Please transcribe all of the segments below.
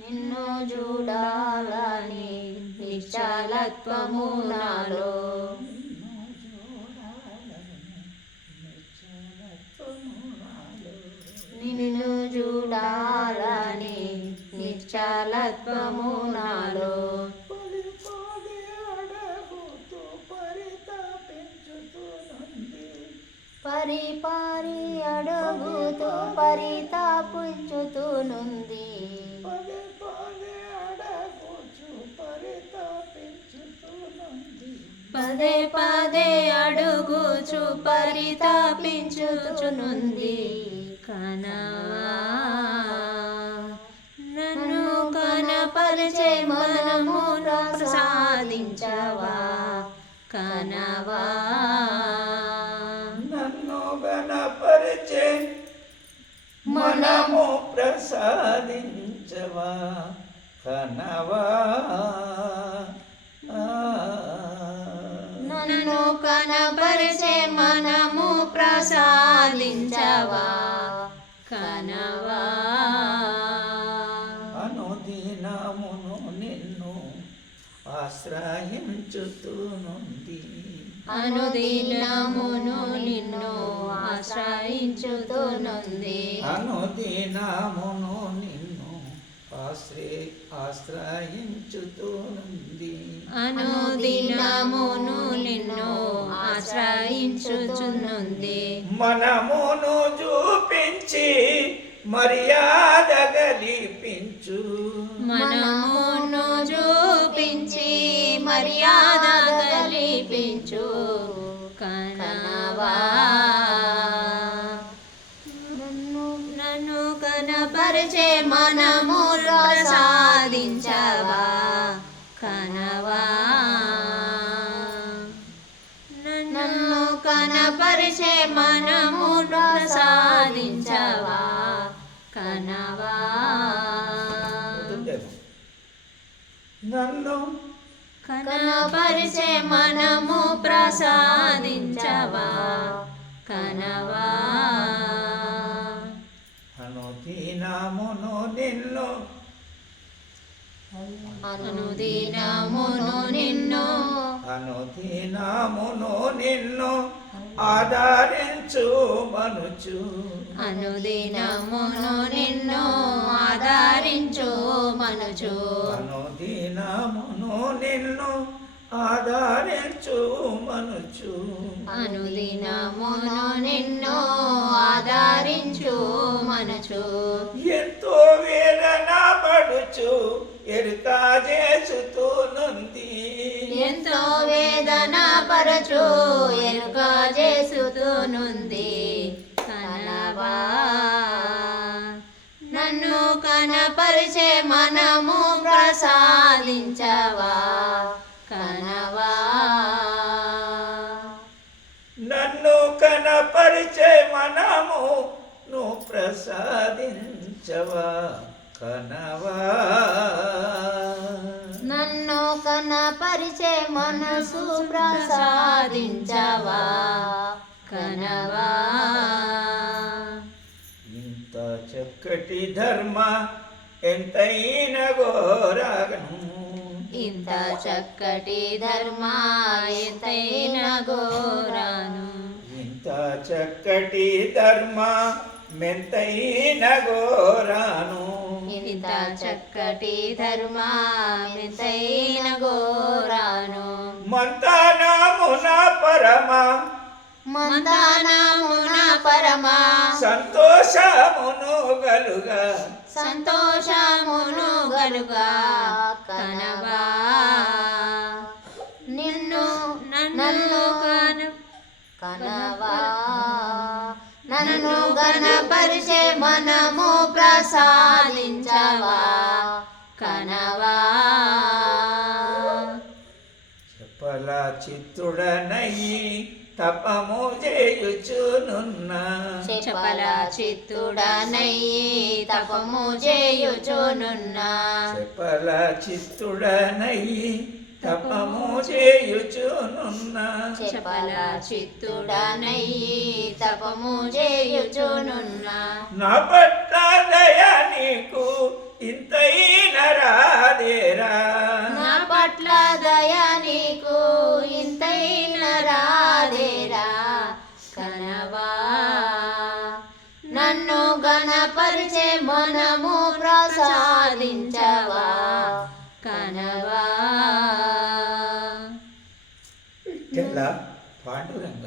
నిన్ను చూడాలని నిశ్చలత్వము నాలో, నిన్ను చూడాలని నిశ్చలత్వము నాలో, పరిపారి అడుగుతూ పరితాపించుతూనుంది, పదే పదే అడుగుచు పరితాపించుచునుంది. కనవా నన్ను కనపరిచే మనము ప్రసాదించవా, కనవా నన్ను కనపరిచే మనము ప్రసాదించవా, కనవా నన్ను కనపరిచే మనము ప్రసాదించవా, కనవా అనుదినమును నిన్ను ఆశ్రయించుతూనుంది, అనుదినమును నిన్ను ఆశ్రయించుతూనుంది, అనుదినమును నిన్ను ఆశ్రయించుతూనుంది, అనుదినమును నిన్ను ఆశ్రయించుచునుంది. మనమును చూపించి మర్యాద గలిపించు, మనమును చూపించి మర్యాద గలిపించు, కనవా నన్ను కనపరిచే మనము ప్రసాదించవా, కనవా నన్ను కనపరిచే మనము ప్రసాదించవా, కనవా నన్ను కనపరిచే మనము ప్రసాదించవా, కనవా అనుదినమును నిన్ను అనుదినమును నిన్ను అనుదినమును నిన్ను ఆదరించు మనుచు, అనుదినమును నిన్ను ఆదరించు మనుచు, అనుదినమును నిన్ను ఆదరించు మనుచు, అనుదినమును నిన్ను ఆదరించు మనుచు, ఎంతో వేదన పడుచు ఎరుక చేసుతూనుంది, ఎంతో వేదన పరచు ఎరుక చేసుతూనుంది, కనవా నన్ను కనపరిచే మనము ప్రసాదించవా, కనవా నన్ను కనపరిచే మనము నువ్వు ప్రసాదించవా, కనవా నన్ను కనపరిచే మనసు ప్రసాదించవా, కనవా ఇంత చక్కటి ధర్మ ఎంతైన గోరాగను, ఇంత చక్కటి ధర్మ ఎంతైన గోరాను, ఇంత చక్కటి ధర్మ మెంతైన గోరాను, ఇంత చక్కటి ధర్మ ఎంతైన గోరాను, మంతానమున పరమ మందానమున పరమ సంతోషమును గలుగా, సంతోషమును గలుగా, కనవా నిన్ను నన్ను కనవా నన్ను కనపరిచే మనము ప్రసాదించవా, కనవా చెప్పల చిత్తుడనయ్యి తపము చేయుచునున్నా, చెప్పల చిత్తుడనయ్యి తపము చేయుచునున్నా, చెప్పల చిత్తుడనయ్యి తపము చేయుచునున్నా, చెప్పల చిత్తుడనయ్యి తపము చేయుచునున్నా, నా పట్ల నన్ను గణపరిచే మనము ప్రసాదించవా కనవా విఠల పాండురంగ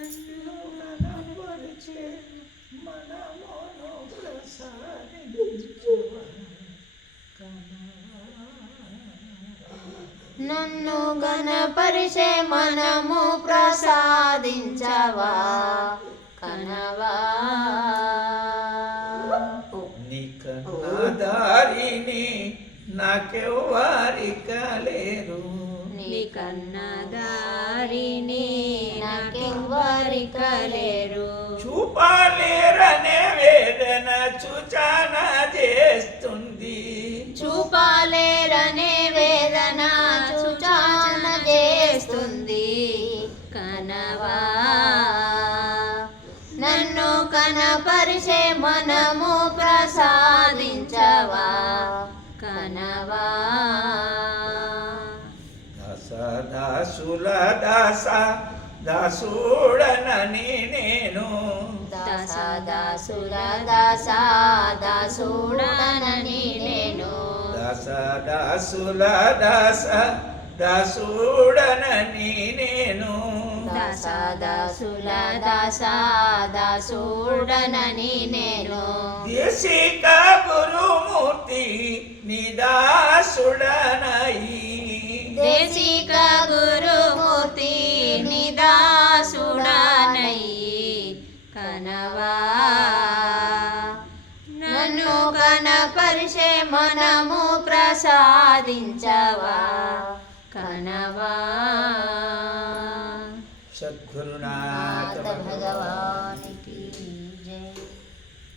నన్ను కనపరిచే మనమును ప్రసాదించవా నన్ను గణపరిచే మనము ప్రసాదించవా కనవా నీకన్నా దారిని నాకెవ్వారిక లేరు నీకన్నా దారిని నాకెవ్వరిక లేరు చూపాలేరనే వేదన చూచాన చేస్తుంది చూపాలేరనే వేదన చూచాన చేస్తుంది కనవా నన్ను కనపరిచే మనము ప్రసాదించవా కనవా దాసుల దాస దాసుడనని నేను దాసుల దాస దాసుడనని నేను దాసుల దాస దాసుడనని నేను దాసుల దాస దాసుడనని నేను దేశిక గురుమూర్తి నిదాసుడనయి దేశిక గురుమూర్తి నిదాసుడనయి కనవా నన్ను కనపరిచే మనము ప్రసాదించవా కనవా సద్గురునాథ భగవాన్